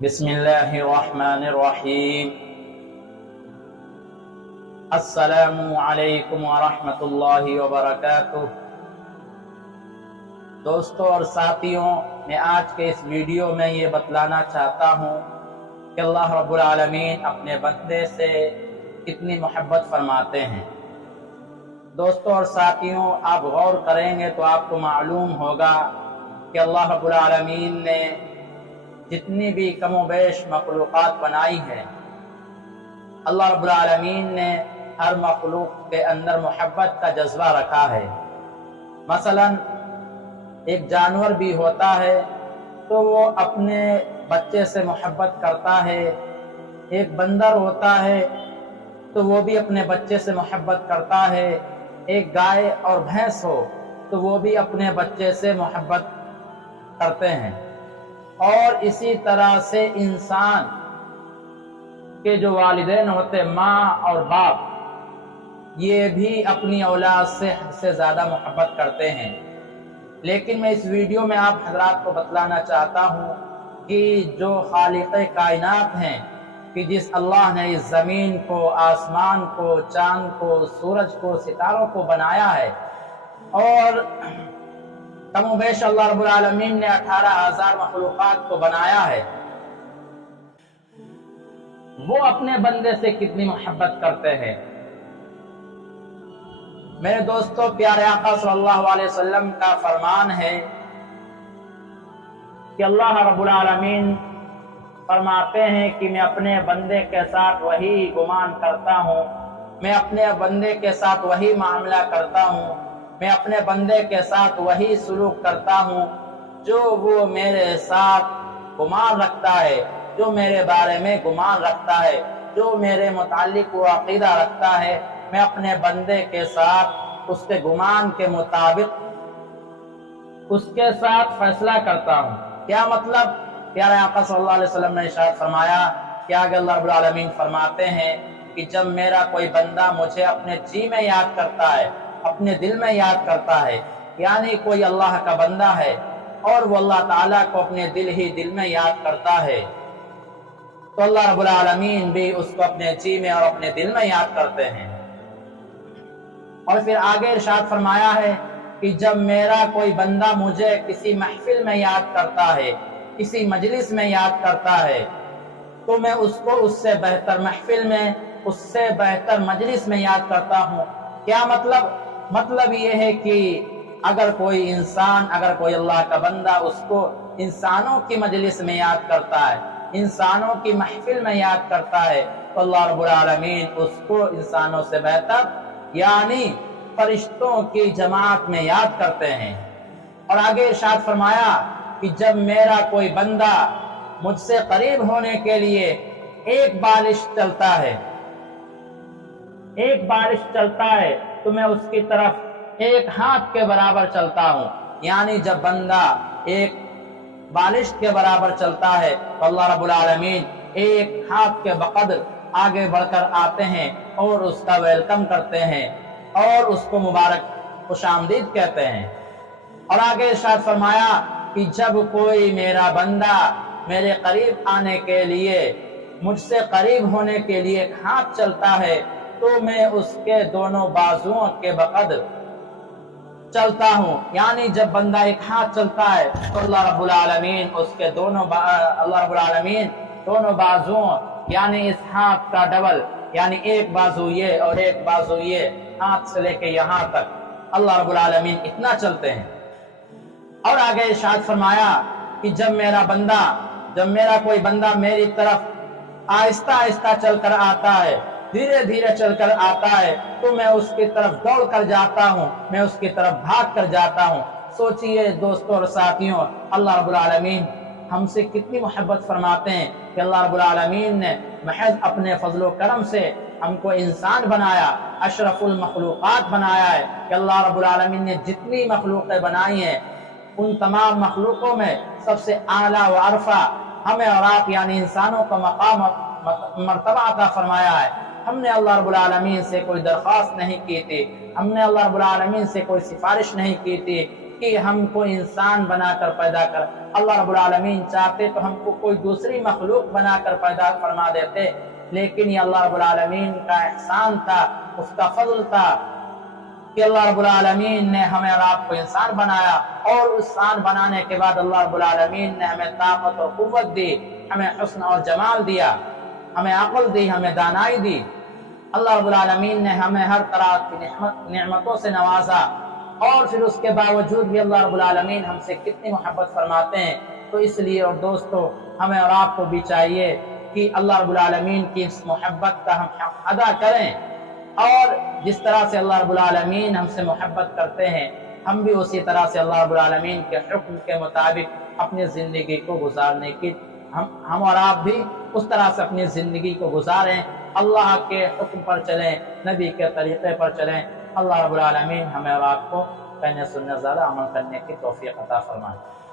بسم اللہ الرحمن الرحیم۔ السلام علیکم ورحمۃ اللہ وبرکاتہ۔ دوستوں اور ساتھیوں، میں آج کے اس ویڈیو میں یہ بتلانا چاہتا ہوں کہ اللہ رب العالمین اپنے بندے سے کتنی محبت فرماتے ہیں۔ دوستوں اور ساتھیوں، آپ غور کریں گے تو آپ کو معلوم ہوگا کہ اللہ رب العالمین نے جتنی بھی کم و بیش مخلوقات بنائی ہے، اللہ رب العالمین نے ہر مخلوق کے اندر محبت کا جذبہ رکھا ہے۔ مثلا ایک جانور بھی ہوتا ہے تو وہ اپنے بچے سے محبت کرتا ہے، ایک بندر ہوتا ہے تو وہ بھی اپنے بچے سے محبت کرتا ہے، ایک گائے اور بھینس ہو تو وہ بھی اپنے بچے سے محبت کرتے ہیں، اور اسی طرح سے انسان کے جو والدین ہوتے ماں اور باپ، یہ بھی اپنی اولاد سے حد سے زیادہ محبت کرتے ہیں۔ لیکن میں اس ویڈیو میں آپ حضرات کو بتلانا چاہتا ہوں کہ جو خالق کائنات ہیں، کہ جس اللہ نے اس زمین کو، آسمان کو، چاند کو، سورج کو، ستاروں کو بنایا ہے، اور کم و بیش اللہ رب العالمین نے 18,000 مخلوقات کو بنایا ہے، وہ اپنے بندے سے کتنی محبت کرتے ہیں۔ میرے دوستو، پیارے آقا صلی اللہ علیہ وسلم کا فرمان ہے کہ اللہ رب العالمین فرماتے ہیں کہ میں اپنے بندے کے ساتھ وہی گمان کرتا ہوں، میں اپنے بندے کے ساتھ وہی معاملہ کرتا ہوں، میں اپنے بندے کے ساتھ وہی سلوک کرتا ہوں جو وہ میرے ساتھ گمان رکھتا ہے، جو میرے بارے میں گمان رکھتا ہے، جو میرے متعلق وہ عقیدہ رکھتا ہے، میں اپنے بندے کے ساتھ اس کے گمان کے مطابق اس کے ساتھ فیصلہ کرتا ہوں۔ کیا مطلب؟ پیارے آقا صلی اللہ علیہ وسلم نے ارشاد فرمایا کہ آگے اللہ رب العالمین فرماتے ہیں کہ جب میرا کوئی بندہ مجھے اپنے جی میں یاد کرتا ہے، اپنے دل میں یاد کرتا ہے، یعنی کوئی اللہ کا بندہ ہے اور وہ اللہ تعالیٰ کو اپنے دل میں یاد کرتا ہے، تو اللہ رب العالمین بھی اس کو اپنے جی میں اور اپنے دل میں یاد کرتے ہیں۔ اور پھر آگے ارشاد فرمایا ہے کہ جب میرا کوئی بندہ مجھے کسی محفل میں یاد کرتا ہے، کسی مجلس میں یاد کرتا ہے، تو میں اس کو اس سے بہتر محفل میں، اس سے بہتر مجلس میں یاد کرتا ہوں۔ کیا مطلب؟ مطلب یہ ہے کہ اگر کوئی انسان، اگر کوئی اللہ کا بندہ اس کو انسانوں کی مجلس میں یاد کرتا ہے، انسانوں کی محفل میں یاد کرتا ہے، تو اللہ رب العالمین اس کو انسانوں سے بہتر یعنی فرشتوں کی جماعت میں یاد کرتے ہیں۔ اور آگے ارشاد فرمایا کہ جب میرا کوئی بندہ مجھ سے قریب ہونے کے لیے ایک بالش چلتا ہے، ایک بالش چلتا ہے، تو میں اس کی طرف ایک ہاتھ کے برابر چلتا ہوں، یعنی جب بندہ ایک بالش کے برابر چلتا ہے تو اللہ رب العالمین ایک ہاتھ کے بقدر آگے بڑھ کر آتے ہیں اور اس کا ویلکم کرتے ہیں اور اس کو مبارک خوش آمدید کہتے ہیں۔ اور آگے ارشاد فرمایا کہ جب کوئی میرا بندہ میرے قریب آنے کے لیے، مجھ سے قریب ہونے کے لیے ایک ہاتھ چلتا ہے، تو میں اس کے دونوں بازوؤں کے بقدر چلتا ہوں، یعنی جب بندہ ایک ہاتھ چلتا ہے تو اللہ رب العالمین اس کے اللہ رب العالمین دونوں بازوؤں یعنی اس ہاتھ کا ڈبل، یعنی ایک بازو یہ اور ایک بازو یہ، ہاتھ سے لے کے یہاں تک اللہ رب العالمین اتنا چلتے ہیں۔ اور آگے ارشاد فرمایا کہ جب میرا کوئی بندہ میری طرف آہستہ آہستہ چل کر آتا ہے، دھیرے دھیرے چل کر آتا ہے، تو میں اس کی طرف دوڑ کر جاتا ہوں، میں اس کی طرف بھاگ کر جاتا ہوں۔ سوچئے دوستوں اور ساتھیوں، اللہ رب العالمین ہم سے کتنی محبت فرماتے ہیں کہ اللہ رب العالمین نے محض اپنے فضل و کرم سے ہم کو انسان بنایا، اشرف المخلوقات بنایا ہے کہ اللہ رب العالمین نے جتنی مخلوقیں بنائی ہیں، ان تمام مخلوقوں میں سب سے اعلیٰ و عرفہ ہمیں اور آپ یعنی انسانوں کا مقام مرتبہ عطا فرمایا ہے۔ ہم نے اللہ رب العالمین سے کوئی درخواست نہیں کی تھی، ہم نے اللہ رب العالمین سے کوئی سفارش نہیں کی تھی، کہ ہم کو انسان بنا کر پیدا کر۔ اللہ رب العالمین چاہتے تو ہم کو کوئی دوسری مخلوق بنا کر پیدا فرما دیتے، لیکن یہ اللہ رب العالمین کا احسان تھا، اس کا فضل تھا کہ اللہ رب العالمین نے ہمیں اور آپ کو انسان بنایا، اور انسان بنانے کے بعد اللہ رب العالمین نے ہمیں طاقت اور قوت دی، ہمیں حسن اور جمال دیا، ہمیں عقل دی، ہمیں دانائی دی۔ اللہ رب العالمین نے ہمیں ہر طرح کی نعمتوں سے نوازا، اور پھر اس کے باوجود بھی اللہ رب العالمین ہم سے کتنی محبت فرماتے ہیں۔ تو اس لیے اور دوستو، ہمیں اور آپ کو بھی چاہیے کہ اللہ رب العالمین کی اس محبت کا ہم حق ادا کریں، اور جس طرح سے اللہ رب العالمین ہم سے محبت کرتے ہیں، ہم بھی اسی طرح سے اللہ رب العالمین کے حکم کے مطابق اپنی زندگی کو گزارنے کی ہم اور آپ بھی اس طرح سے اپنی زندگی کو گزاریں، اللہ کے حکم پر چلیں، نبی کے طریقے پر چلیں۔ اللہ رب العالمین ہمیں اور آپ کو کہنے سننے زیادہ عمل کرنے کی توفیق عطا فرمائے۔